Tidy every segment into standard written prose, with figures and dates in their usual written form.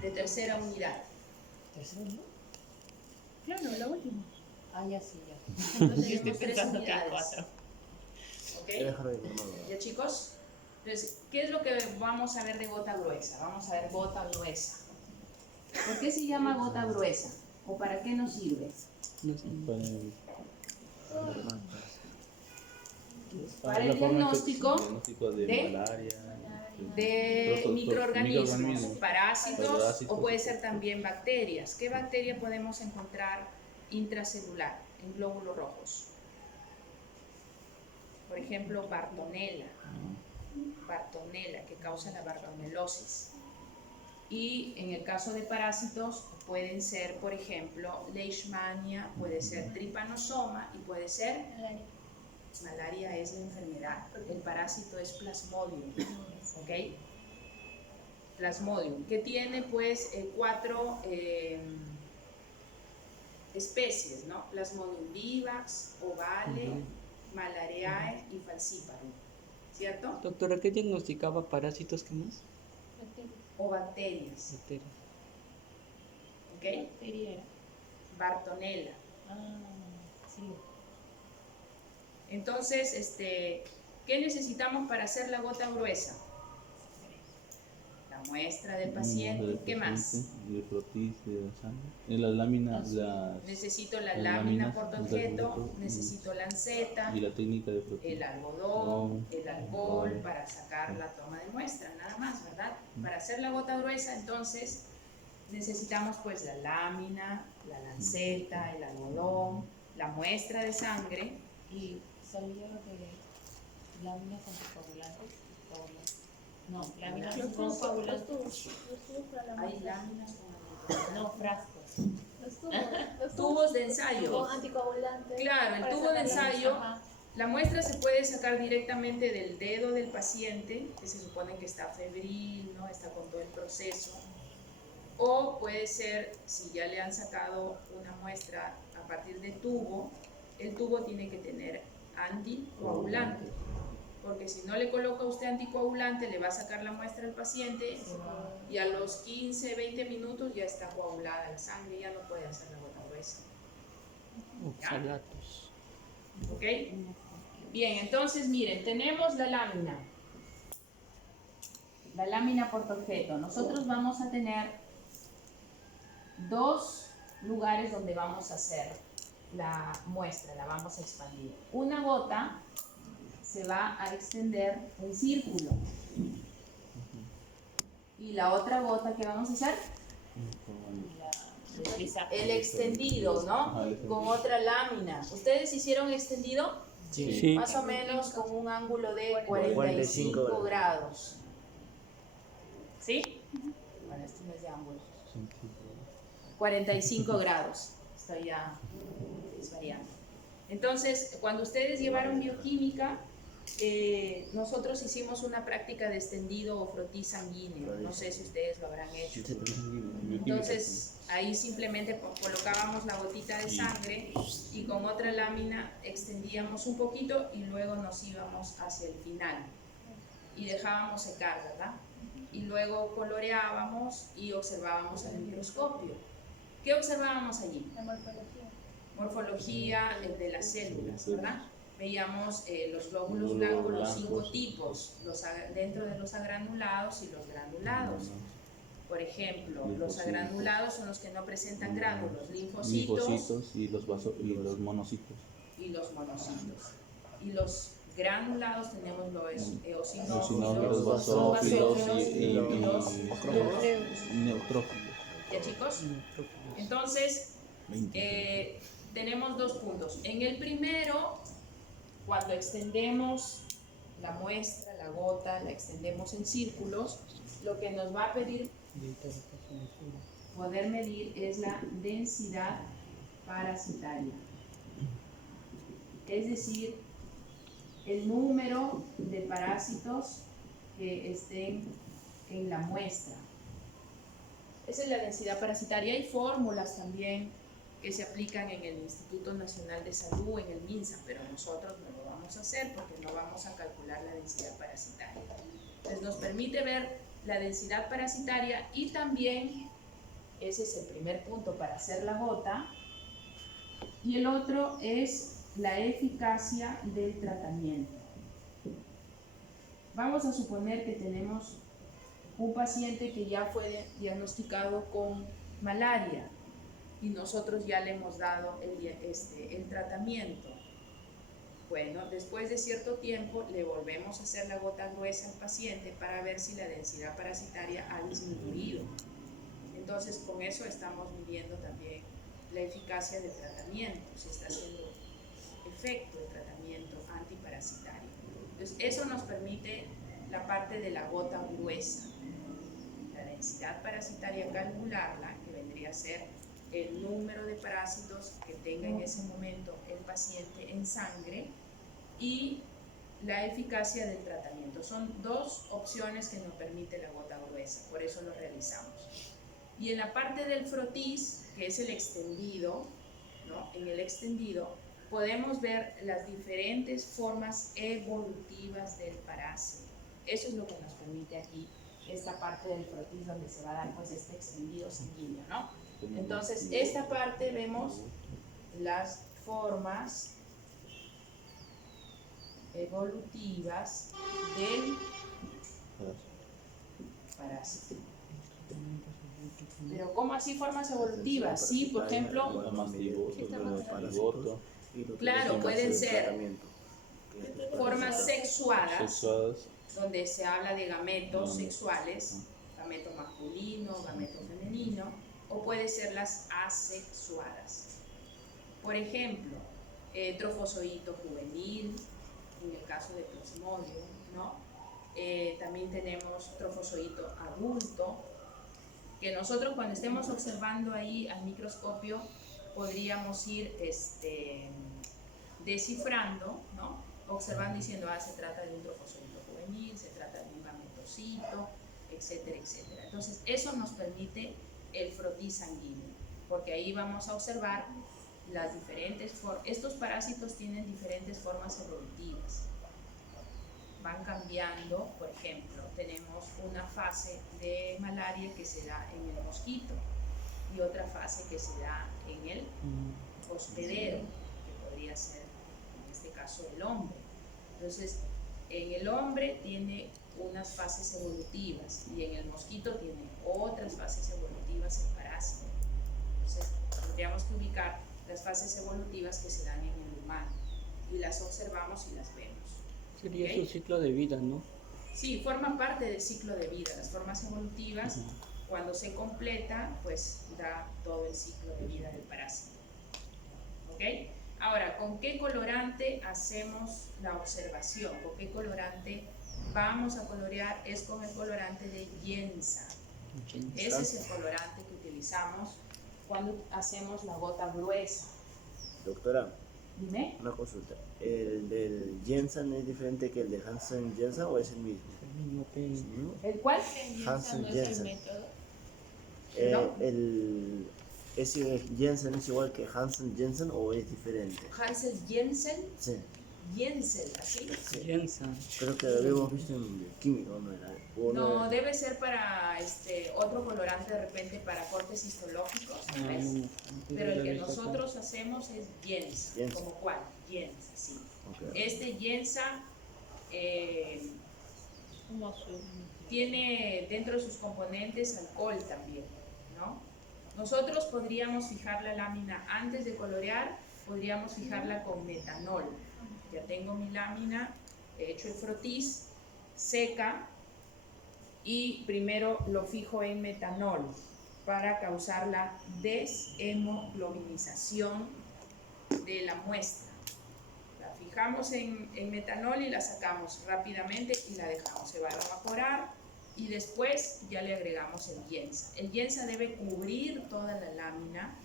de tercera unidad. ¿Tercero no? Claro, la última. Ah, ya sí, ya. Entonces Yo estoy tenemos 3 pensando que hay unidades. 4. ¿Ok? ¿Ya, chicos? Entonces, ¿qué es lo que vamos a ver de gota gruesa? Vamos a ver gota gruesa. ¿Por qué se llama gota gruesa? ¿O para qué nos sirve? Para el diagnóstico de malaria, de microorganismos, microorganismos, parásitos o puede ser también bacterias. ¿Qué bacteria podemos encontrar intracelular en glóbulos rojos? Por ejemplo, Bartonella, que causa la bartonelosis. Y en el caso de parásitos pueden ser, por ejemplo, Leishmania, puede ser Trypanosoma y puede ser malaria es la enfermedad. El parásito es Plasmodium, ¿ok? Plasmodium, que tiene pues 4 especies, ¿no? Plasmodium vivax, ovale, malariae y falciparum, ¿cierto? Doctora, ¿qué diagnosticaba parásitos? ¿Qué más? O bacterias, Bacterias. ¿ok? Bacteria. Bartonella. Ah, sí. Entonces, ¿qué necesitamos para hacer la gota gruesa? La muestra del paciente. ¿Qué más? De frotis de la sangre. En las láminas, Necesito la las lámina láminas, portaobjeto, necesito lanceta, y la técnica de frotis. el algodón, el alcohol para sacar la toma de muestra, nada más, ¿verdad? Para hacer la gota gruesa, entonces, necesitamos pues la lámina, la lanceta, el algodón, la muestra de sangre. Y salía de láminas anticoagulantes. No, láminas Los tubos, anticoagulantes. los tubos para la Hay muestra. láminas con anticoagulantes. No, frascos. Los Tubos de ensayo. con anticoagulantes. Claro, el para tubo de sacar la ensayo, Ajá. la muestra se puede sacar directamente del dedo del paciente, que se supone que está febril, ¿no? Está con todo el proceso. O puede ser, si ya le han sacado una muestra a partir de tubo, el tubo tiene que tener anticoagulante. Porque si no le coloca usted anticoagulante, le va a sacar la muestra al paciente y a los 15, 20 minutos ya está coagulada la sangre, ya no puede hacer la gota gruesa. Oxalatos. ¿Ok? Bien, entonces miren, tenemos la lámina portaobjeto. Nosotros vamos a tener 2 lugares donde vamos a hacer la muestra, la vamos a expandir. Una gota se va a extender en círculo. Y la otra gota que vamos a hacer, el extendido, ¿no? Con otra lámina. ¿Ustedes hicieron extendido? Sí. Más o menos con un ángulo de 45 grados. ¿Sí? Bueno, esto no es de ángulo. 45 grados. Esto ya es variante. Entonces, cuando ustedes llevaron bioquímica, nosotros hicimos una práctica de extendido o frotis sanguíneo. No sé si ustedes lo habrán hecho. Entonces, ahí simplemente colocábamos la gotita de sangre y con otra lámina extendíamos un poquito y luego nos íbamos hacia el final y dejábamos secar, ¿verdad? Y luego coloreábamos y observábamos al microscopio. ¿Qué observábamos allí? La morfología. Morfología de las células, ¿verdad? Veíamos los glóbulos blancos, los 5 tipos, dentro de los agranulados y los granulados. Por ejemplo, los agranulados son los que no presentan gránulos, linfocitos y los monocitos. y los monocitos. Y los granulados tenemos los Eosinófilos, eosinófilos, basófilos y los neutrófilos. ¿Ya, chicos? Entonces, tenemos 2 puntos. En el primero, cuando extendemos la muestra, la gota, la extendemos en círculos, lo que nos va a pedir poder medir es la densidad parasitaria. Es decir, el número de parásitos que estén en la muestra. Esa es la densidad parasitaria. Hay fórmulas también que se aplican en el Instituto Nacional de Salud, en el MINSA, pero nosotros no lo vamos a hacer porque no vamos a calcular la densidad parasitaria. Entonces nos permite ver la densidad parasitaria y también, ese es el primer punto para hacer la gota, y el otro es la eficacia del tratamiento. Vamos a suponer que tenemos un paciente que ya fue diagnosticado con malaria y nosotros ya le hemos dado el tratamiento. Bueno, después de cierto tiempo le volvemos a hacer la gota gruesa al paciente para ver si la densidad parasitaria ha disminuido. Entonces, con eso estamos midiendo también la eficacia del tratamiento, si está haciendo efecto el tratamiento antiparasitario. Entonces, eso nos permite la parte de la gota gruesa. La densidad parasitaria, calcularla, que vendría a ser el número de parásitos que tenga en ese momento el paciente en sangre, y la eficacia del tratamiento. Son dos opciones que nos permite la gota gruesa, por eso lo realizamos. Y en la parte del frotis, que es el extendido, ¿no? En el extendido podemos ver las diferentes formas evolutivas del parásito. Eso es lo que nos permite aquí esta parte del frotis, donde se va a dar pues este extendido sanguíneo, ¿no? Entonces, esta parte vemos las formas evolutivas del parásito. Pero ¿cómo así formas evolutivas? Sí, por ejemplo, claro, pueden ser formas sexuadas, donde se habla de gametos sexuales, gameto masculino, gameto femenino, o puede ser las asexuadas. Por ejemplo, trofozoito juvenil, en el caso de Plasmodium, ¿no? También tenemos trofozoito adulto, que nosotros cuando estemos observando ahí al microscopio podríamos ir descifrando, ¿no? Observando y diciendo, se trata de un trofozoito juvenil, se trata de un gametocito, etcétera, etcétera. Entonces, eso nos permite el frotis sanguíneo, porque ahí vamos a observar las diferentes formas. Estos parásitos tienen diferentes formas evolutivas, van cambiando. Por ejemplo, tenemos una fase de malaria que se da en el mosquito y otra fase que se da en el hospedero, que podría ser en este caso el hombre. Entonces, en el hombre tiene unas fases evolutivas y en el mosquito tiene otras fases evolutivas el parásito. Entonces, tendríamos que ubicar las fases evolutivas que se dan en el humano y las observamos y las vemos. Sería ¿Okay? su ciclo de vida, ¿no? Sí, forma parte del ciclo de vida. Las formas evolutivas, cuando se completa, pues da todo el ciclo de vida del parásito. ¿Ok? Ahora, ¿con qué colorante hacemos la observación? ¿Con qué colorante vamos a colorear? Es con el colorante de Giemsa. Ese es el colorante que utilizamos cuando hacemos la gota gruesa. Doctora, Dime. una consulta. ¿El del Jensen es diferente que el de Hansen Jensen o es el mismo? ¿El cuál? Hansen ¿No es el Jensen. método? ¿Ese Jensen es igual que Hansen Jensen o es diferente? Hansel Jensen. Sí, Jensen, ¿así? Jensen. creo que lo habíamos visto en químico, ¿no era? ¿O No, era? debe ser para otro colorante de repente para cortes histológicos, ¿ves? Pero el que nosotros hacemos es Jensa. Jensa. ¿Como cuál? Jensa, sí. Ok. Este Jensa Como azul. tiene dentro de sus componentes alcohol también, ¿no? Nosotros podríamos fijar la lámina antes de colorear, podríamos fijarla con metanol. Ya tengo mi lámina, he hecho el frotis, seca, y primero lo fijo en metanol para causar la deshemoglobinización de la muestra. La fijamos en metanol y la sacamos rápidamente y la dejamos, se va a evaporar y después ya le agregamos el Giemsa. El Giemsa debe cubrir toda la lámina,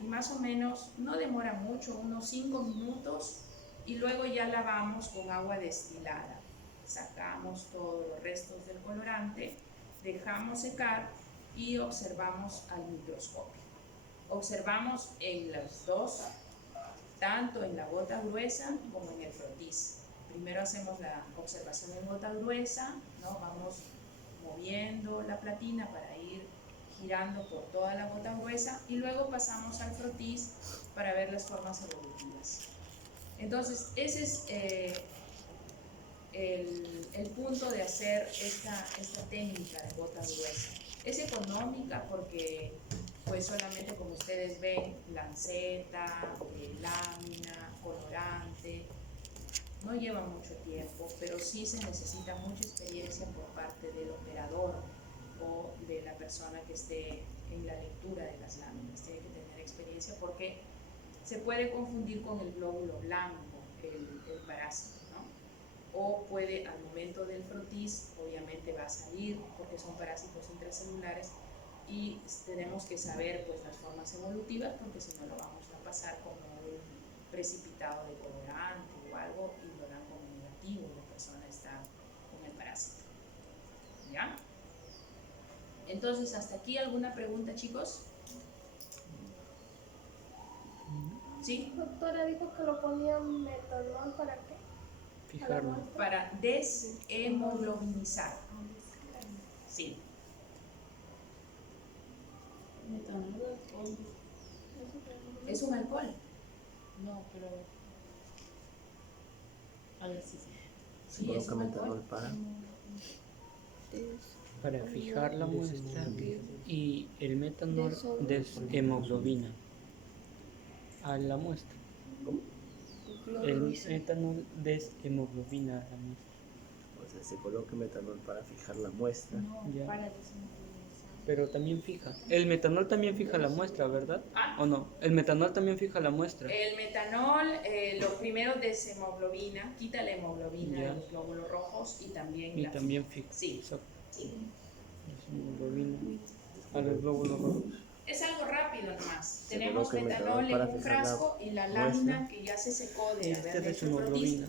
y más o menos no demora mucho, unos 5 minutos, y luego ya lavamos con agua destilada. Sacamos todos los restos del colorante, dejamos secar y observamos al microscopio. Observamos en los dos, tanto en la gota gruesa como en el frotis. primero hacemos la observación en gota gruesa, ¿no? Vamos moviendo la platina para ir girando por toda la gota gruesa y luego pasamos al frotis para ver las formas evolutivas. Entonces, ese es el punto de hacer esta técnica de gota gruesa. Es económica porque pues solamente, como ustedes ven, lanceta, lámina, colorante, no lleva mucho tiempo, pero sí se necesita mucha experiencia por parte del operador o de la persona que esté en la lectura de las láminas. Tiene que tener experiencia porque se puede confundir con el glóbulo blanco, el parásito, ¿no? O puede, al momento del frotis, obviamente va a salir porque son parásitos intracelulares y tenemos que saber pues las formas evolutivas porque si no lo vamos a pasar como un precipitado de colorante o algo y lo dan como negativo y la persona está con el parásito. ¿Ya? Entonces, ¿hasta aquí alguna pregunta, chicos? ¿Sí? Doctora dijo que lo ponían metanol para qué? Fijarlo. Para deshemoglobinizar. Sí. Metanol, Es un alcohol. no, pero. A ver si sí. Se Sí, es coloca un metanol alcohol. para. Para fijar la muestra y el metanol deshemoglobina a la muestra. El metanol deshemoglobina a la muestra. O sea, se coloca metanol para fijar la muestra. Ya. Para desenvolverse. Pero también fija. El metanol también fija la muestra, ¿verdad? Ah. ¿O no? El metanol también fija la muestra. El metanol, lo primero deshemoglobina, quita la hemoglobina Ya. de los glóbulos rojos y también Y la también fija. Sí. Exacto. Sí. Deshemoglobina a los glóbulos rojos. Es algo rápido nomás. Se Tenemos coloca el metanol metanol para en un fijar la frasco y la muestra. lámina que ya se secó de Este haber hecho el frotis, deshemoglobina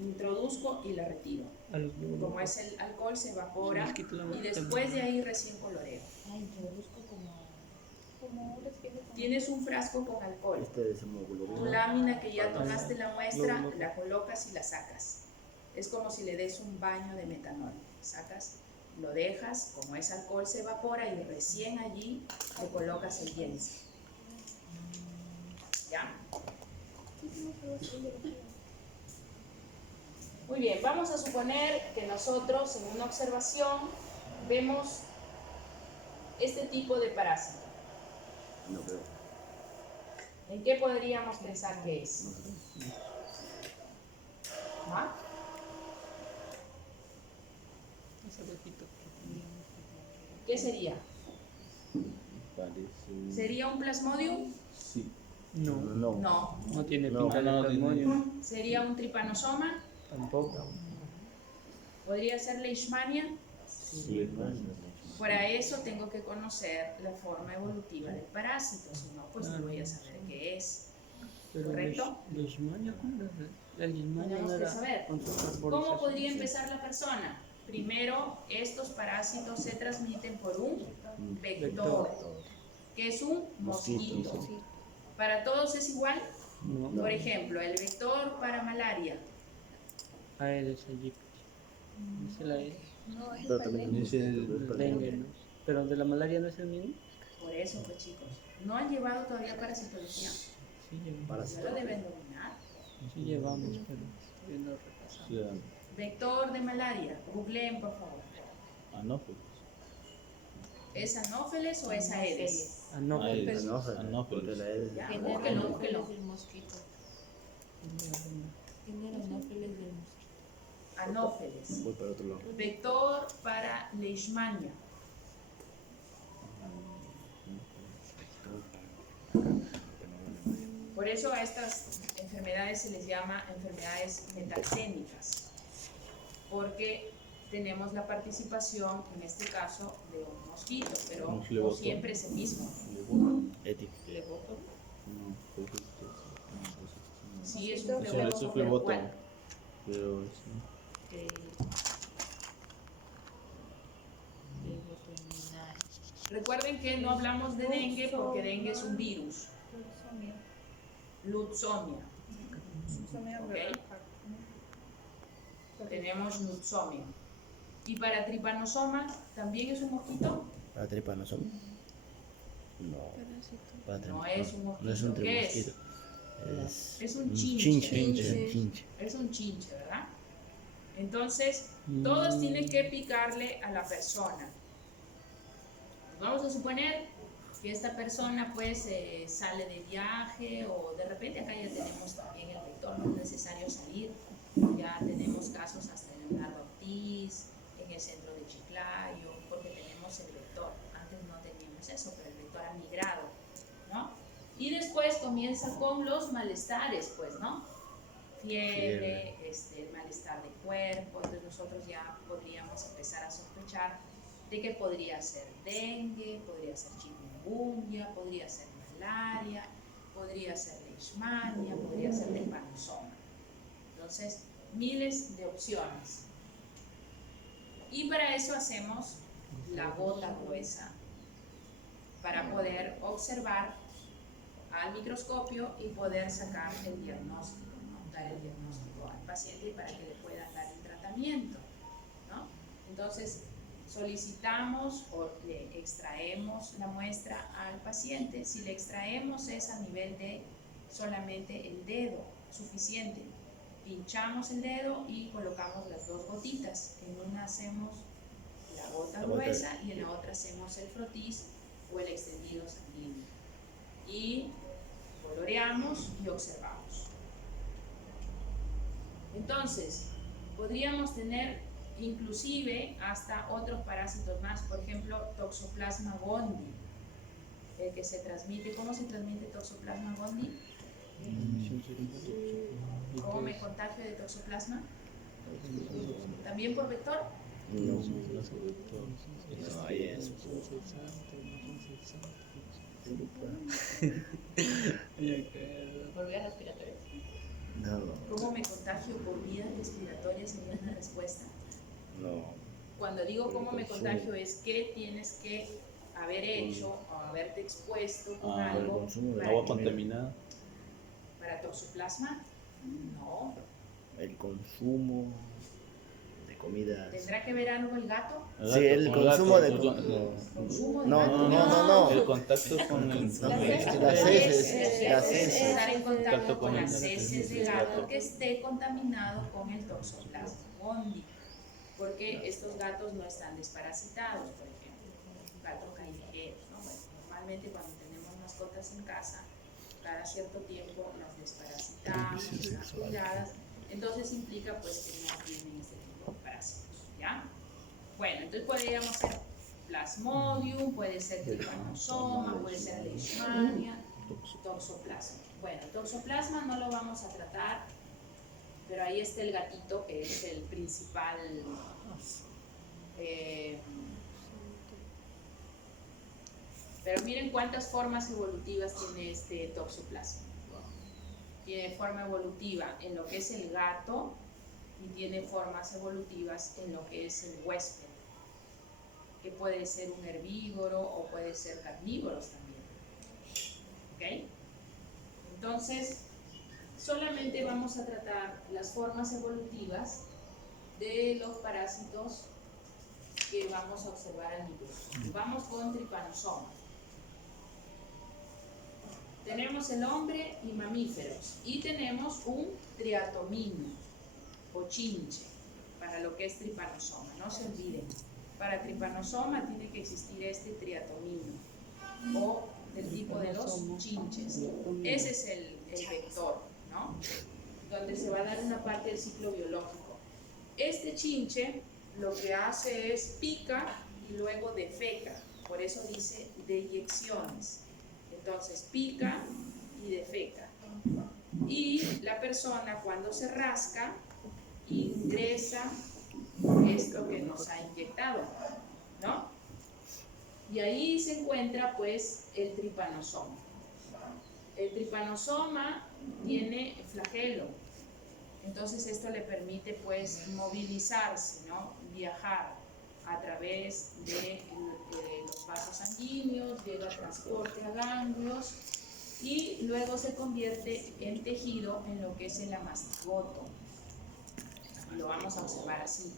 introduzco y la retiro. a los glóbulos Como rojos. es el alcohol, se evapora Les quito la y muestra. después de ahí recién coloreo. Introduzco como Como un respiro. Tienes un frasco con alcohol. Este deshemoglobina. Tu lámina que ya para- tomaste la muestra, Glóbulo. la colocas y la sacas. Es como si le des un baño de metanol. Sacas, lo dejas, como es alcohol se evapora y recién allí le colocas el Jensen. ¿Ya? Muy bien, vamos a suponer que nosotros en una observación vemos este tipo de parásito. No veo. ¿En qué podríamos pensar que es? ¿Ah? Ese rojito. ¿Qué sería? Parece. ¿Sería un plasmodium? Sí. No, No. no tiene No. pinta de No, no tiene. plasmodium. ¿Sería un trypanosoma? Tampoco. ¿Podría ser leishmania? Sí. Para eso tengo que conocer la forma evolutiva del parásito, si no, pues no voy a saber qué es. Pero ¿Correcto? leishmania, ¿cómo era? La leishmania Tenemos no que era saber. con su ¿Cómo arborización. podría empezar la persona? Primero, estos parásitos se transmiten por un vector, que es un mosquito. Mosquito. ¿Para todos es igual? No, Por ejemplo, el vector para malaria. Aedes aegypti. Esa es la Aedes. No, es Pero también el Es el- mosquito, El dengue, ¿no? Pero de la malaria no es el mismo. Por eso, pues chicos, no han llevado todavía parasitología. Sí, llevamos, Para- Ya lo deben dominar. sí llevamos, pero todavía no repasamos. Sí, Vector de malaria, googleen por favor. Anófeles. ¿Es anófeles o es aedes? Anófeles. Anófeles, Anófeles. porque la Aedes- Ya, Genera búsquelo, anófeles búsquelo. del mosquito. Genera anófeles del mosquito. Anófeles. Voy para otro lado. Vector para leishmania. Por eso a estas enfermedades se les llama enfermedades metaxénicas, porque tenemos la participación, en este caso, de un mosquito, pero Un no fleboto. siempre es el mismo. Eti. Fleboto. No, pues esto es una cosa que se llama- Sí, es un Eso Eso fleboto, es pero fleboto. ¿cuál? Pero es Levoterminal. Recuerden que no hablamos de dengue porque dengue es un virus. Leucemia. Lutzomia. Leucemia Ok. vertical. tenemos Schnotzomia. Y para Trypanosoma, ¿también es un mosquito? ¿Para Trypanosoma? No. Para No es un mosquito. No es un ¿Qué es? mosquito. Es un chinche. Chinche. Es un chinche, ¿verdad? Entonces, todos tienen que picarle a la persona. Vamos a suponer que esta persona pues sale de viaje o de repente acá ya tenemos también el vector, no es necesario salir. Ya tenemos casos hasta en Leonardo Ortiz, en el centro de Chiclayo, porque tenemos el vector. Antes no teníamos eso, pero el vector ha migrado, ¿no? Y después comienza con los malestares, pues, ¿no? Fiebre, el malestar de cuerpo, entonces nosotros ya podríamos empezar a sospechar de que podría ser dengue, podría ser chikungunya, podría ser malaria, podría ser leishmania, podría ser trypanosoma. Entonces, miles de opciones. Y para eso hacemos la gota gruesa, para poder observar al microscopio y poder sacar el diagnóstico, ¿no? Dar el diagnóstico al paciente para que le puedan dar el tratamiento, ¿no? Entonces, solicitamos o le extraemos la muestra al paciente. Si le extraemos es a nivel de solamente el dedo, suficiente. Pinchamos el dedo y colocamos las dos gotitas. En una hacemos la gota gruesa y en la otra hacemos el frotis o el extendido sanguíneo. Y coloreamos y observamos. Entonces, podríamos tener inclusive hasta otros parásitos más, por ejemplo, Toxoplasma gondii, el que se transmite. ¿Cómo se transmite Toxoplasma gondii? ¿Cómo me contagio de Toxoplasma? ¿También por vector? No, ahí es. ¿Por vías respiratorias? No. ¿Cómo me contagio por vías respiratorias? Sería una respuesta. No. Cuando digo cómo me contagio es qué tienes que haber hecho o haberte expuesto con algo para, Agua contaminada. para Toxoplasma. No. El consumo de comida. ¿Tendrá que ver algo el gato? Sí, el consumo de ¿Consumo de No, gato? no. El contacto con el. Las heces. Estar en contacto con las heces de gato que esté contaminado con el Toxoplasma gondii, porque estos gatos no están desparasitados, por ejemplo, gatos callejeros, ¿no? Bueno, normalmente cuando tenemos mascotas en casa, cada cierto tiempo las desparasitamos, están cuidadas, entonces implica pues que no tienen este tipo de parásitos, ¿ya? Bueno, entonces podríamos ser Plasmodium, puede ser Trypanosoma, puede ser Leishmania, Toxoplasma. Bueno, Toxoplasma no lo vamos a tratar, pero ahí está el gatito, que es el principal pero miren cuántas formas evolutivas tiene este Toxoplasma. Tiene forma evolutiva en lo que es el gato y tiene formas evolutivas en lo que es el huésped, que puede ser un herbívoro o puede ser carnívoros también. ¿Ok? Entonces, solamente vamos a tratar las formas evolutivas de los parásitos que vamos a observar al microscopio. Vamos con Trypanosoma. Tenemos el hombre y mamíferos y tenemos un triatomino o chinche para lo que es Trypanosoma. No se olviden, para Trypanosoma tiene que existir este triatomino o del tipo de los chinches. Ese es el vector, ¿no? Donde se va a dar una parte del ciclo biológico. Este chinche lo que hace es pica y luego defeca, por eso dice deyecciones. Entonces pica y defeca. Y la persona cuando se rasca ingresa esto que nos ha inyectado, ¿no? Y ahí se encuentra pues el Trypanosoma. El Trypanosoma tiene flagelo, entonces esto le permite pues movilizarse, ¿no? Viajar a través de los vasos sanguíneos, llega transporte a ganglios y luego se convierte en tejido en lo que es el amastigoto. Lo vamos a observar así,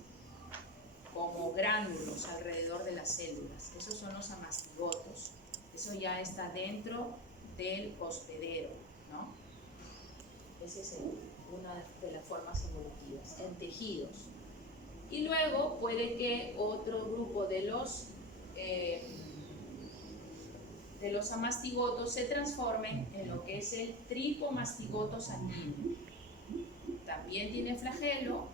como gránulos alrededor de las células. Esos son los amastigotos. Eso ya está dentro del hospedero, ¿no? Esa es una de las formas evolutivas, en tejidos. Y luego puede que otro grupo de los amastigotos se transformen en lo que es el tripomastigoto sanguíneo. También tiene flagelo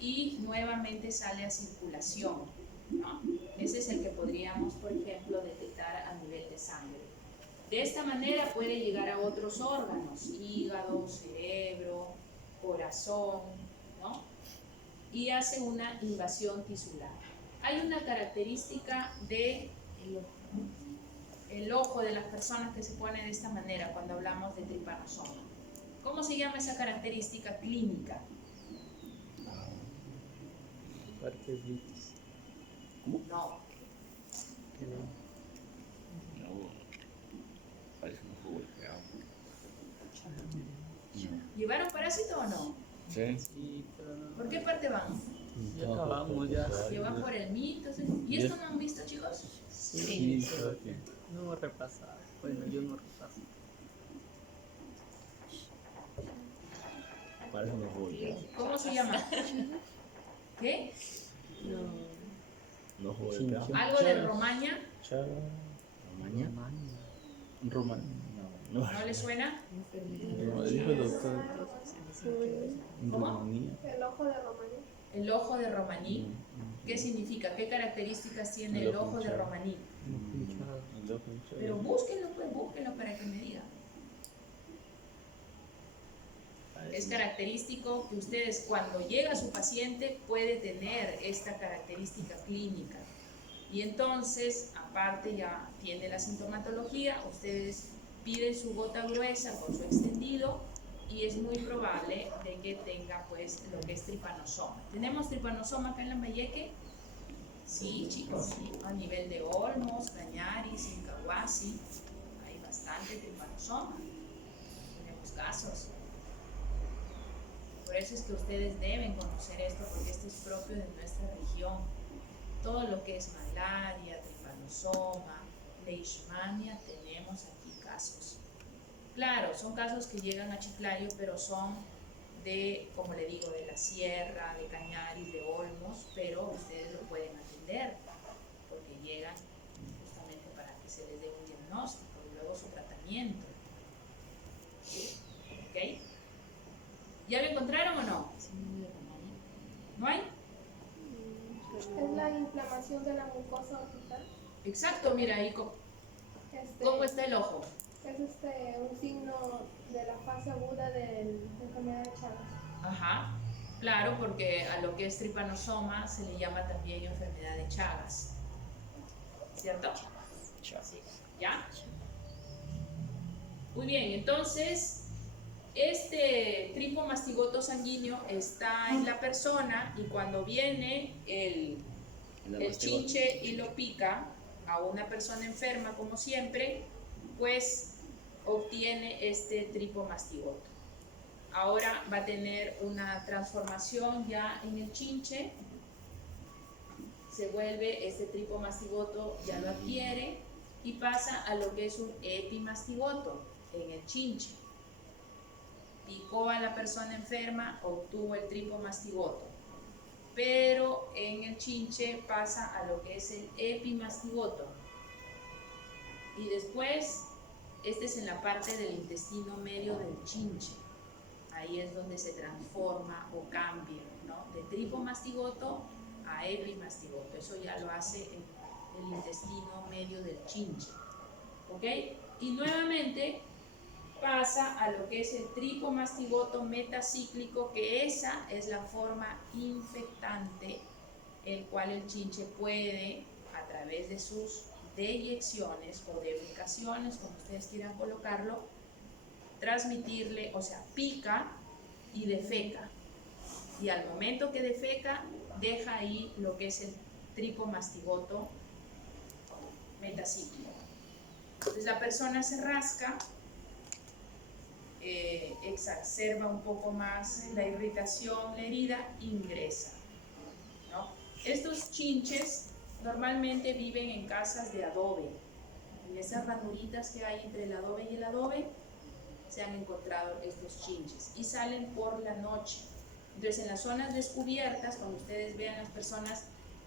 y nuevamente sale a circulación, ¿no? Ese es el que podríamos, por ejemplo, detectar a nivel de sangre. De esta manera puede llegar a otros órganos, hígado, cerebro, corazón, ¿no? Y hace una invasión tisular. Hay una característica de el ojo de las personas que se pone de esta manera cuando hablamos de tripanosoma. ¿Cómo se llama esa característica clínica? Parquevitis. No. Parece un golpeado. ¿Llevaron parásito o no? Sí. Sí, pero no. ¿Por qué parte van? Ya acabamos ya. Llevan por el mito. ¿Y esto no han visto, chicos? Sí, creo que. no hemos repasado. Bueno, yo no repaso. Parece un golpeado. ¿Cómo se llama? ¿Qué? No golpeado. ¿Algo de Romaña? Mañana. Román. No. ¿No le suena? No, dijo el doctor. ¿Cómo? Rumanía. El ojo de Romaní. El ojo de Romaní. ¿Qué significa? ¿Qué características tiene el ojo de Romaní? Pero búsquenlo, pues búsquenlo para que me diga. Es característico que ustedes, cuando llega su paciente, puede tener esta característica clínica. Y entonces, aparte ya tiene la sintomatología, ustedes piden su gota gruesa con su extendido y es muy probable de que tenga pues lo que es tripanosoma. ¿Tenemos tripanosoma acá en Lambayeque? Sí, chicos, sí. A nivel de Olmos, Cañaris, Incahuasi, hay bastante tripanosoma. Tenemos casos. Por eso es que ustedes deben conocer esto, porque esto es propio de nuestra región. Todo lo que es malaria, tripanosoma, leishmania, tenemos aquí casos. Claro, son casos que llegan a Chiclayo, pero son de, como le digo, de la Sierra, de Cañaris, de Olmos, pero ustedes lo pueden atender, porque llegan justamente para que se les dé un diagnóstico y luego su tratamiento. ¿Sí? ¿Ok? ¿Ya lo encontraron o no? ¿No hay? Es la inflamación de la mucosa orbital. Exacto, mira ahí cómo está el ojo. Es un signo de la fase aguda de la enfermedad de Chagas. Ajá, claro, porque a lo que es tripanosoma se le llama también enfermedad de Chagas. ¿Cierto? Sí. ¿Ya? Muy bien, entonces este tripomastigoto sanguíneo está en la persona y cuando viene el chinche y lo pica a una persona enferma, como siempre, pues obtiene este tripomastigoto. Ahora va a tener una transformación ya en el chinche, se vuelve este tripomastigoto, ya lo adquiere y pasa a lo que es un epimastigoto en el chinche. Picó a la persona enferma, obtuvo el tripomastigoto, pero en el chinche pasa a lo que es el epimastigoto. Y después, este es en la parte del intestino medio del chinche. Ahí es donde se transforma o cambia, ¿no? De tripomastigoto a epimastigoto. Eso ya lo hace en el intestino medio del chinche. ¿Ok? Y nuevamente pasa a lo que es el tripomastigoto metacíclico, que esa es la forma infectante, el cual el chinche puede, a través de sus deyecciones o defecaciones, como ustedes quieran colocarlo, transmitirle, o sea, pica y defeca. Y al momento que defeca, deja ahí lo que es el tripomastigoto metacíclico. Entonces la persona se rasca exacerba un poco más la irritación, la herida, ingresa, ¿no? Estos chinches normalmente viven en casas de adobe. En esas ranuritas que hay entre el adobe y el adobe se han encontrado estos chinches y salen por la noche. Entonces, en las zonas descubiertas, cuando ustedes vean las personas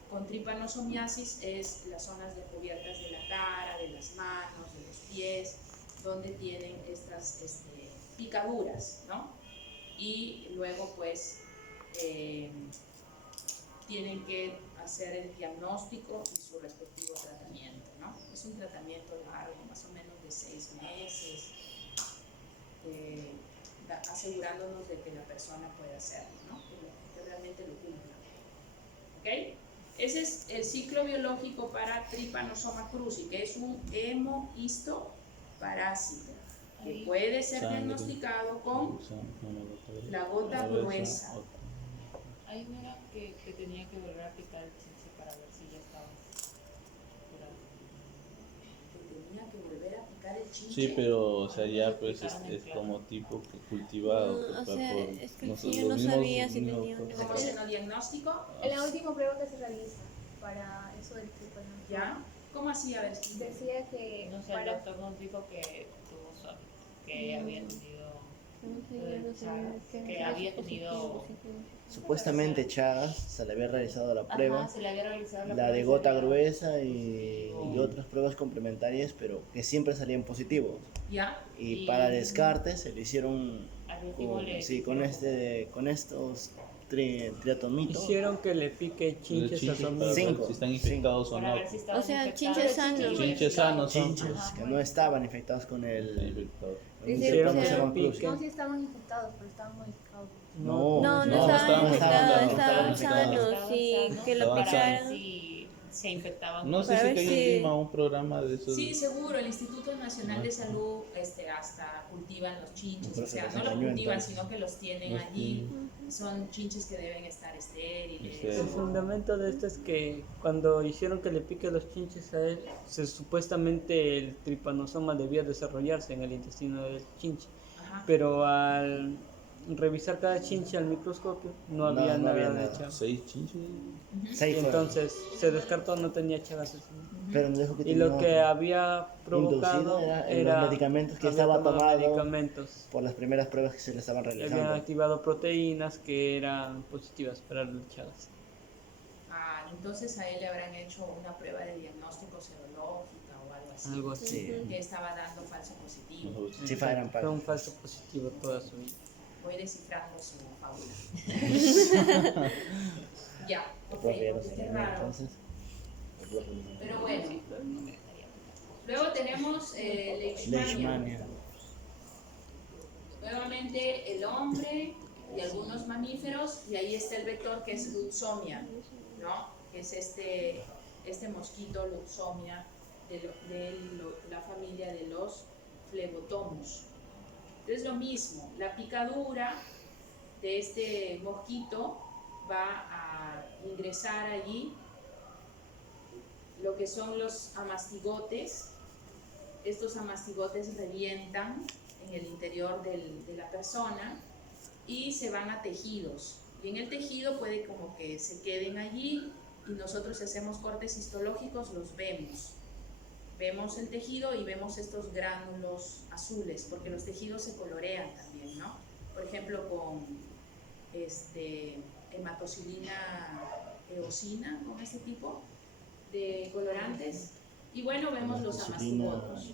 con tripanosomiasis, es las zonas descubiertas de la cara, de las manos, de los pies, donde tienen estas picaduras, ¿no? Y luego, pues, tienen que hacer el diagnóstico y su respectivo tratamiento, ¿no? Es un tratamiento largo, más o menos de 6 meses, asegurándonos de que la persona pueda hacerlo, ¿no? Que realmente lo cumpla. ¿Ok? Ese es el ciclo biológico para Trypanosoma cruzi, que es un hemohistoparásito, que puede ser Sangre. diagnosticado con la gota gruesa. Ahí no era que tenía que volver a aplicar el chinche para ver si ya estaba curado. Que tenía que volver a picar el chinche. Sí, pero sería pues es como tipo que cultivado. No, o pues, sea, por es que nosotros sí, yo no mismos- sabía si mismos tenía un cosas. ¿Cómo se llama el diagnóstico? Es la última prueba que se realiza para eso del tripanosomas. ¿Ya? ¿Cómo así? A ver, explícame. Decía que No sé, el para doctor nos dijo que tuvo suerte, que había tenido, que había tenido, Supuestamente Chagas se le había realizado la prueba, ajá, se le había realizado la prueba de y gota se le- gruesa y otras pruebas complementarias, pero que siempre salían positivos. ¿Ya? Y Y- para descarte se le hicieron al último con, le sí, con, hicieron- con estos triatomitos. Hicieron que le pique chinches a Chinches su para amigo. ver Cinco. si están infectados o para no. ver si estaban O sea, infectados. chinches sanos. Chinches sanos son. Chinches Ajá. que no estaban infectados con el Infectados. Hicieron que Trypanosoma le cruzi. pique. no, sí estaban infectados, pero estaban modificados. No, No, no no, estaban estaban infectados, infectados, estaban estaban sanos, Estaban sí, sanos que lo Estaban para ver picaron. si se infectaban. No sé Para si ver que hay si- en Lima un programa de esos. Sí, seguro, el Instituto Nacional de Salud hasta cultivan los chinches, Pero o sea, se no les los engañó, cultivan, entonces. sino que los tienen Los allí, son chinches que deben estar estériles. Estériles. El fundamento de esto es que cuando hicieron que le pique los chinches a él, supuestamente el tripanosoma debía desarrollarse en el intestino del chinche, Ajá. pero al revisar cada chinche al microscopio no había no nada había de nada. Chagas. 6 chinches. Ujú. Seis Y fueron. entonces se descartó, no tenía Chagas. Pero no dijo que Y tenía lo que otro. había provocado Inducido era en era los medicamentos que había estaba tomado tomado medicamentos por las primeras pruebas que se le estaban que habían realizando. activado proteínas que eran positivas para las Chagas. Ah, entonces a él le habrán hecho una prueba de diagnóstico serológica o algo así, Algo así. Sí. que estaba dando falso positivo. Cifras eran Fue un pagas. falso positivo toda su vida. Voy descifrando su fábula. Ya, ok, Corrieron, qué raro. entonces. Pero bueno, luego tenemos Leishmania. Leishmania. Nuevamente el hombre y algunos mamíferos, y ahí está el vector que es Lutzomia, ¿no? Que es este mosquito Lutzomia de la familia de los Flebotomus. Entonces lo mismo, la picadura de este mosquito va a ingresar allí lo que son los amastigotes. Estos amastigotes revientan en el interior de la persona y se van a tejidos. Y en el tejido puede como que se queden allí y nosotros hacemos cortes histológicos, los vemos. Vemos el tejido y vemos estos gránulos azules, porque los tejidos se colorean también, ¿no? Por ejemplo, con hematocilina eosina, con este tipo de colorantes. Y bueno, vemos los amastigotos.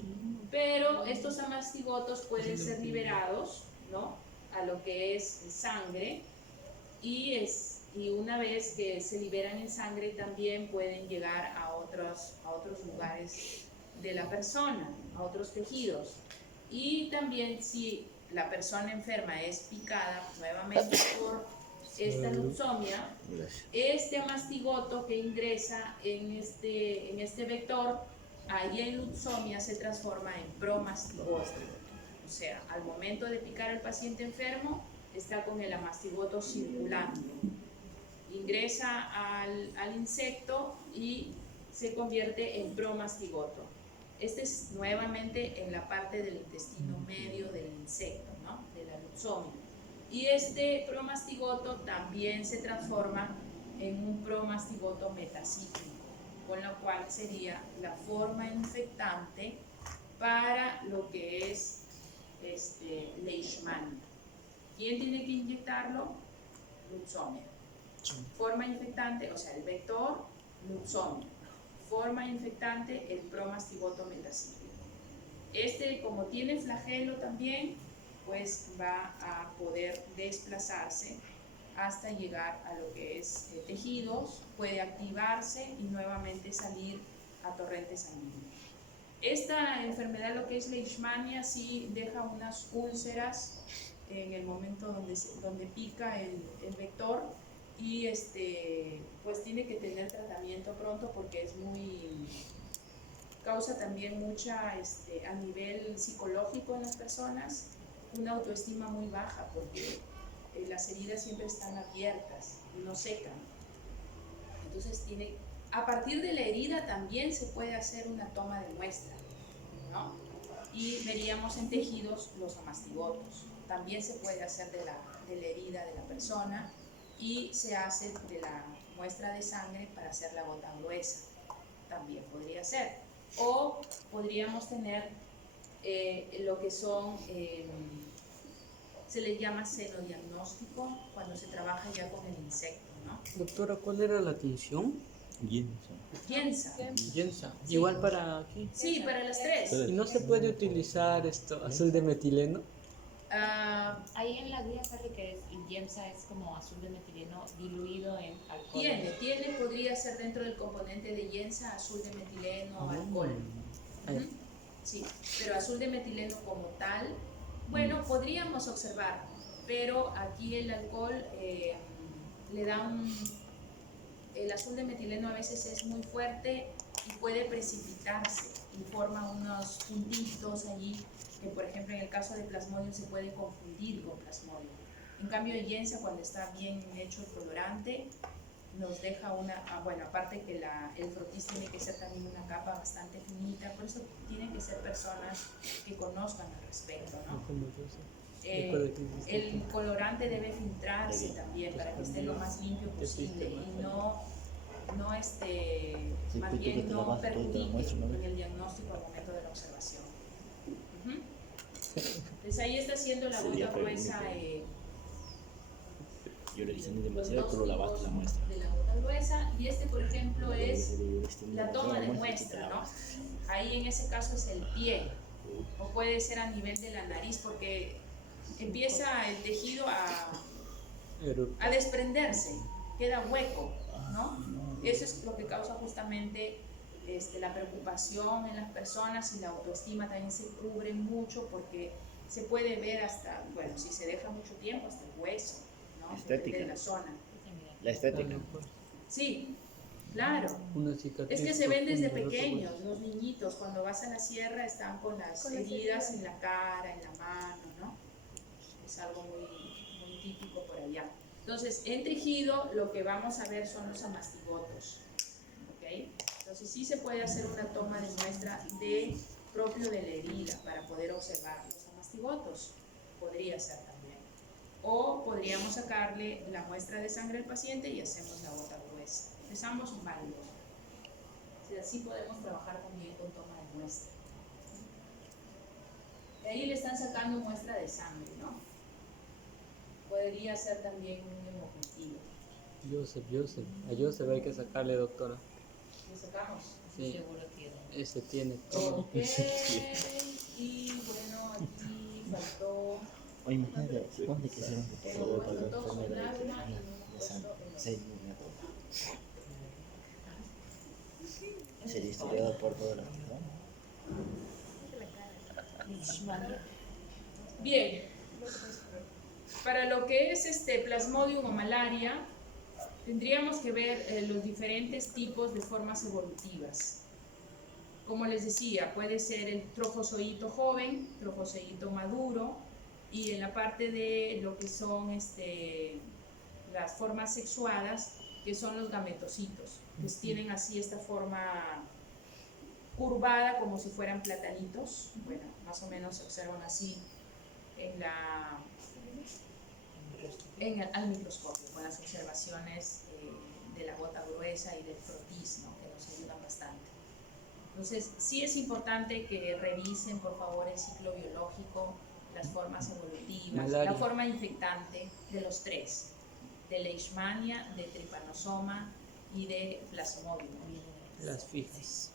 Pero estos amastigotos pueden ser liberados, ¿no? A lo que es sangre y una vez que se liberan en sangre también pueden llegar a otros lugares de la persona, a otros tejidos. Y también si la persona enferma es picada nuevamente por esta lutzomia, este amastigoto que ingresa en este vector, ahí en lutzomia se transforma en promastigoto. O sea, al momento de picar al paciente enfermo, está con el amastigoto circulando. Ingresa al insecto y se convierte en promastigoto. Este es nuevamente en la parte del intestino medio del insecto, ¿no? la luxomia. Y este promastigoto también se transforma en un promastigoto metacíclico, con lo cual sería la forma infectante para lo que es leishmania. ¿Quién tiene que inyectarlo? Luxomia. Forma infectante, o sea, el vector, luxomia. Forma infectante, el promastigoto metacíclico. Como tiene flagelo también, pues va a poder desplazarse hasta llegar a lo que es tejidos, puede activarse y nuevamente salir a torrente sanguíneo. Esta enfermedad, lo que es leishmania, sí deja unas úlceras en el momento donde pica el vector y pues tiene que tener tratamiento pronto porque causa también mucha, a nivel psicológico en las personas, una autoestima muy baja porque las heridas siempre están abiertas y no secan. Entonces a partir de la herida también se puede hacer una toma de muestra, ¿no? Y veríamos en tejidos los amastigotos. También se puede hacer de la herida de la persona y se hace de la muestra de sangre para hacer la gota gruesa. También podría ser. O podríamos tener lo que son, se les llama senodiagnóstico cuando se trabaja ya con el insecto, ¿no? Doctora, ¿cuál era la atención? Yensa. Yensa. Sí. Igual para aquí. Sí, para las tres. ¿Y no se puede utilizar azul de metileno? Ahí en la guía sale que el Yemsa es como azul de metileno diluido en alcohol. Podría ser dentro del componente de yensa azul de metileno o alcohol. Sí, pero azul de metileno como tal, bueno, podríamos observar, pero aquí el alcohol le da el azul de metileno a veces es muy fuerte y puede precipitarse y forma unos puntitos allí que, por ejemplo, en el caso de Plasmodium se puede confundir con Plasmodium. En cambio, el yensa, cuando está bien hecho el colorante, nos deja bueno, aparte que el frotis tiene que ser también una capa bastante finita, por eso tienen que ser personas que conozcan al respecto, ¿no? El colorante debe filtrarse también para que esté lo más limpio posible y más bien no perjudique en el diagnóstico al momento de la observación. Entonces ahí está haciendo la gota gruesa. Yo le hice demasiado, pero lavaste la muestra. De la gota gruesa, y por ejemplo es la toma de muestra, ¿no? Ahí en ese caso es el pie, o puede ser a nivel de la nariz, porque empieza el tejido a desprenderse, queda hueco, ¿no? Eso es lo que causa justamente la preocupación en las personas, y la autoestima también se cubre mucho porque se puede ver hasta, bueno, si se deja mucho tiempo, hasta el hueso, ¿no? Estética. De la zona. La estética. Sí, claro. Una cicatriz Es que se ven desde profunda, pequeños, los niñitos, cuando vas a la sierra están con las heridas en la cara, en la mano, ¿no? Es algo muy típico por allá. Entonces, en tejido lo que vamos a ver son los amastigotos, ¿ok? Entonces sí se puede hacer una toma de muestra propio de la herida para poder observar los amastigotos, podría ser también. O podríamos sacarle la muestra de sangre al paciente y hacemos la gota gruesa. Es ambos válidos. O sea, así podemos trabajar también con toma de muestra. De ahí le están sacando muestra de sangre, ¿no? Podría ser también un hemocultivo. Joseph. A Joseph hay que sacarle, doctora. ¿Lo sacamos? Sí, Seguro tiene. ese tiene todo. Ok, y bueno, aquí faltó Oye, imagínate, ¿dónde quisieron que el puesto todo todo el con alma y un de puesto San en Serio, sería historiado por toda la ciudad. Bien, para lo que es Plasmodium o malaria, tendríamos que ver los diferentes tipos de formas evolutivas. Como les decía, puede ser el trofozoito joven, trofozoito maduro, y en la parte de lo que son las formas sexuadas, que son los gametocitos, que tienen así esta forma curvada como si fueran platanitos. Bueno, más o menos se observan así en al microscopio, con las observaciones de la gota gruesa y del frotis, ¿no? Que nos ayudan bastante. Entonces, sí es importante que revisen, por favor, el ciclo biológico, las formas evolutivas, Malaria. la forma infectante de los tres, de Leishmania, de Trypanosoma y de Plasmodium. Las fijas.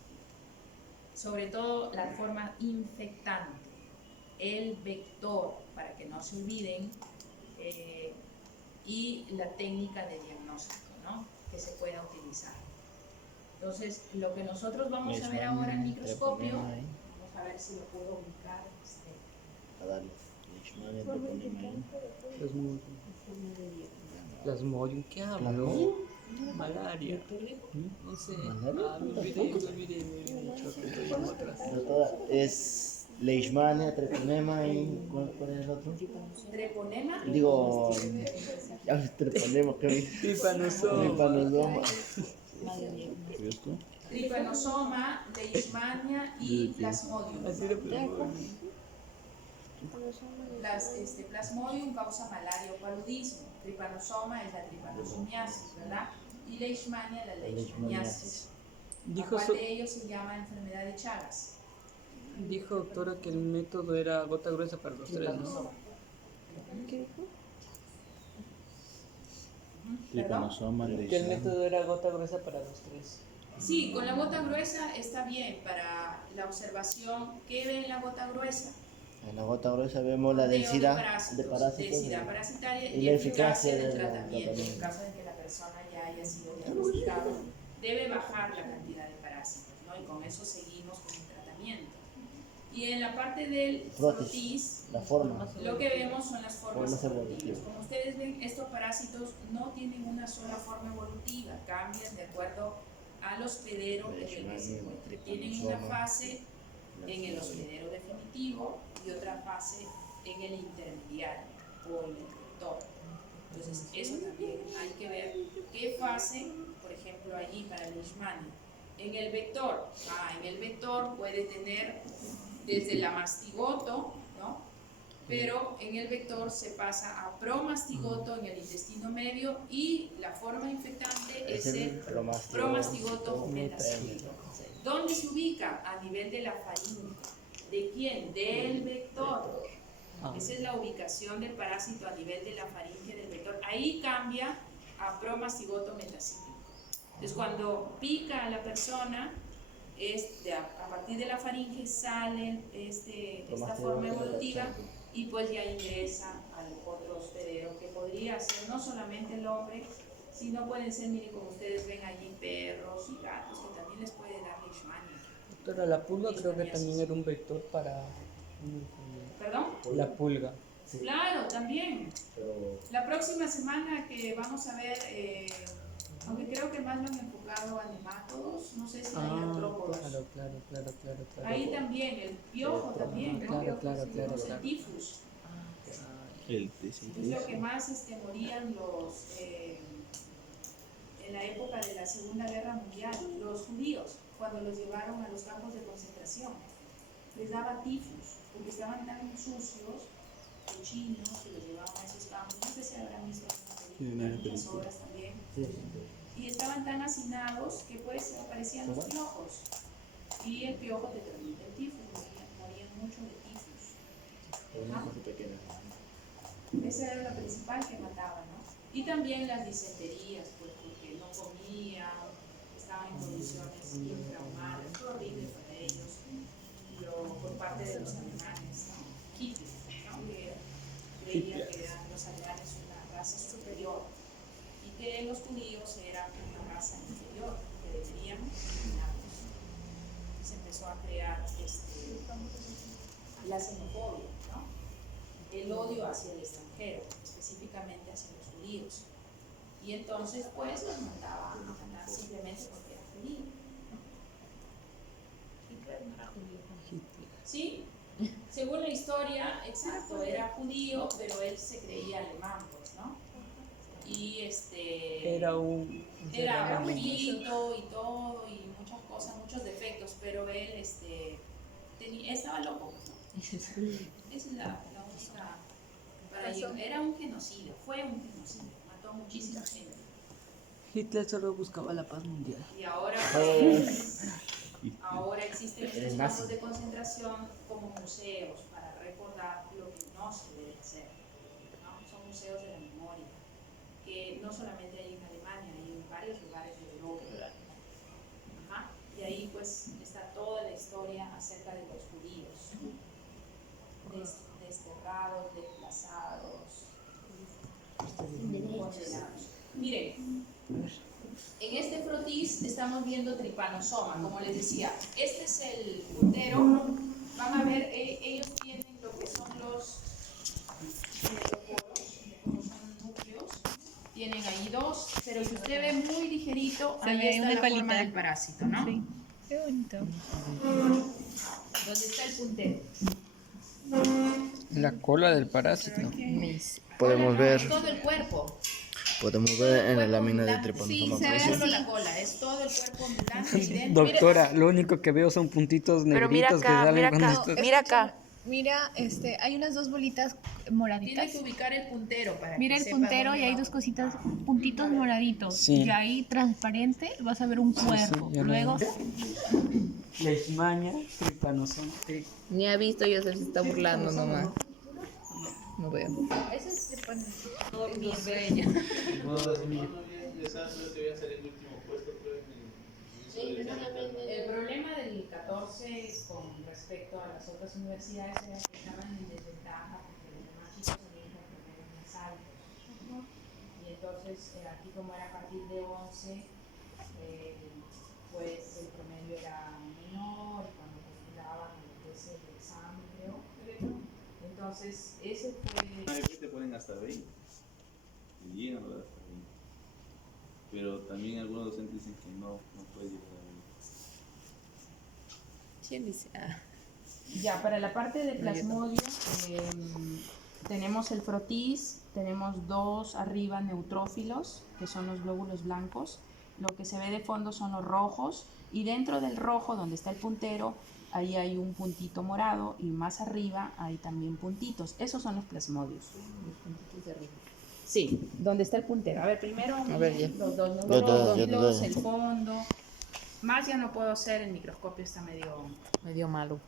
Sobre todo la forma infectante, el vector, para que no se olviden, y la técnica de diagnóstico, ¿no? Que se pueda utilizar. Entonces, lo que nosotros vamos a ver ahora en microscopio, vamos a ver si lo puedo ubicar. A darle. Leishmania, treponema ahí. Plasmodium, ¿qué hablo? Malaria. No sé. ¿Malaria? Me olvidé. Estoy en otras. Doctora, es Leishmania, treponema y ¿cuál es el otro? Treponema, Digo, treponema, ¿qué? Trypanosoma. Trypanosoma. ¿Esto? Trypanosoma, Leishmania y Plasmodium. Así de Plasmodium. Plasmodium causa malaria o paludismo. Trypanosoma es la tripanosomiasis, ¿verdad? Y Leishmania, la leishmaniasis. Dijo, ¿Cuál de ellos se llama enfermedad de Chagas? dijo doctora que el método era gota gruesa para los tres, ¿no? Trypanosoma, Que el Leishmania. método era gota gruesa para los tres. Sí, con la gota gruesa está bien para la observación. ¿Qué ve en la gota gruesa? En la gota gruesa vemos la Conteo densidad de de parásitos. densidad parasitaria y y la eficacia eficacia del de la tratamiento. En tratamiento. caso de que la persona ya haya sido diagnosticado, debe bajar la cantidad de parásitos, ¿no? Y con eso seguimos con el tratamiento. Y en la parte del frotis, La forma. lo que vemos son las formas Formas evolutivas. evolutivas. Como ustedes ven, estos parásitos no tienen una sola forma evolutiva, cambian de acuerdo al hospedero en el que se encuentran. Tienen una fase en el hospedero definitivo y otra fase en el intermediario o en el vector. Entonces, eso también hay que ver qué fase, por ejemplo, allí para el Leishmania. En el vector, en el vector puede tener desde la mastigoto, ¿no? Pero en el vector se pasa a promastigoto en el intestino medio y la forma infectante es el promastigoto metacíclico. ¿Dónde se ubica? A nivel de la faringe. ¿De quién? Del vector. Esa es la ubicación del parásito a nivel de la faringe del vector. Ahí cambia a promastigoto metacíclico. Entonces, cuando pica a la persona, a partir de la faringe sale esta forma evolutiva y pues ya ingresa al otro hospedero que podría ser no solamente el hombre, sino pueden ser, miren, como ustedes ven allí, perros y gatos que también les puede dar Leishmania. Doctora, la pulga creo que también era un vector para una enfermedad. ¿Perdón? La pulga. Claro, también. La próxima semana que vamos a ver, aunque creo que más lo han enfocado a nemátodos, no sé si hay artrópodos. Claro. Ahí también, el piojo también, ¿no? Claro. El tifus. El Es lo que más morían en la época de la Segunda Guerra Mundial, los judíos, cuando los llevaron a los campos de concentración. Les daba tifus, porque estaban tan sucios, cochinos, que los llevaban a esos campos. No sé si habrán visto algunas obras también. Y estaban tan hacinados que pues aparecían los piojos. Y el piojo te transmite el tifus, morían mucho de tifus. Esa era la principal que mataba, ¿no? Y también las disenterías, pues porque no comían, estaban en condiciones infrahumanas, fue horrible para ellos, por parte de los alemanes, ¿no? Hitler, ¿no? Que creía que eran los alemanes una raza superior y que los judíos eran una raza inferior, que deberían eliminarlos. Se empezó a crear la xenofobia, ¿no? El odio hacia el extranjero, específicamente hacia los judíos. Y entonces, pues, los mataban simplemente porque era judío. Hitler no era judío. ¿Sí? Según la historia, exacto, era judío, pero él se creía alemán, pues, ¿no? Y Era un bajito y todo, y muchas cosas, muchos defectos, pero él estaba loco, ¿no? Esa es la única era un genocidio, fue un genocidio, mató a muchísima gente. Hitler solo buscaba la paz mundial. Y ahora, ahora existen estos campos de concentración como museos para recordar lo que no se debe hacer, ¿no? Son museos de la memoria, que no solamente hay en Alemania, hay en varios lugares de Europa. Ajá. Y ahí pues está toda la historia acerca de los judíos, desterrados, desplazados, condenados. Miren, en este frotis estamos viendo trypanosoma, como les decía. Este es el puntero. Van a ver, ellos tienen lo que son los neuroporos, como son núcleos. Tienen ahí dos, pero si usted ve muy ligerito, Se ahí ve está una la colita. forma del parásito, ¿no? Sí. Qué bonito. ¿Dónde está el puntero? La cola del parásito. Podemos ver, Todo el cuerpo. podemos ver en la lámina de Sí, trypanosoma. se ve preciosa. solo la cola, es todo el cuerpo ambulante. Y dentro- Doctora, lo único que veo son puntitos Pero mira negritos que acá, salen mira cuando acá, estás- mira acá. Mira, hay unas dos bolitas Tiene moraditas. que ubicar el puntero para Mira que el sepa puntero dónde y hay va. dos cositas, puntitos moraditos. Sí. Y ahí transparente vas a ver un cuerpo. ya lo Luego, Leishmania, trypanosoma. Ni ha visto, yo se está burlando nomás. No veo. ese es Mi sueño. El problema del 14 con respecto a las otras universidades era que estaban en desventaja porque los demás chicos tenían promedios más altos. Y entonces aquí como era a partir de 11, pues el promedio era menor cuando postulaba pues el examen, creo. Entonces ese fue... Hay veces te ponen hasta 20. Y llegan a hasta 20. Pero también algunos docentes dicen que no puede llegar a 20. ¿Quién dice? Ah, Ya, para la parte de plasmodio tenemos el frotis, tenemos dos arriba neutrófilos, que son los glóbulos blancos. Lo que se ve de fondo son los rojos y dentro del rojo, donde está el puntero, ahí hay un puntito morado y más arriba hay también puntitos. Esos son los plasmodios. los puntitos de arriba. Sí, donde está el puntero. A ver, primero ver, ya. los dos Ya te doy, ya te neutrófilos, doy. el fondo. Más ya no puedo hacer, el microscopio está medio Medio malo.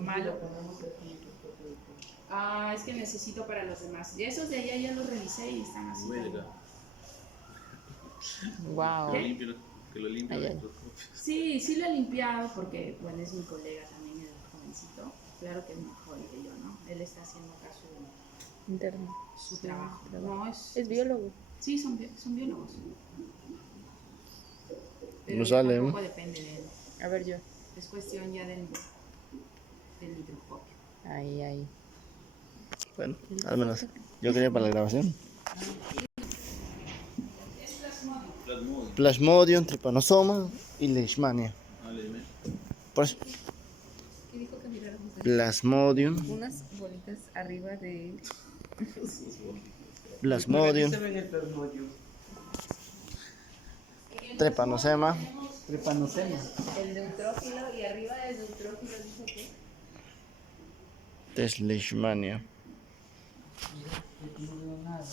malo. Ah, es que necesito para los demás. Esos de allá ya los revisé y están así. Huelga. Wow. Que lo limpie Ay, el ay. microscopio. Sí, sí lo he limpiado porque, bueno, es mi colega también, el jovencito. Claro que es mejor que yo, ¿no? Él está haciendo acá Interno. su trabajo. trabajo. No, Es biólogo. Sí, son biólogos. Pero No sale, tampoco depende de él. A ver yo. Es cuestión ya del microscopio. Ahí. Bueno, al menos yo quería para la grabación. Plasmodio. Plasmodium, trypanosoma y Leishmania. Dime. Por eso, ¿Qué dijo que miráramos? Plasmodium, Unas bolitas arriba de... Plasmodium, Se ven el plasmodio. Trypanosoma, Trypanosoma. El neutrófilo y arriba del neutrófilo dice que... Leishmania. No veo nada.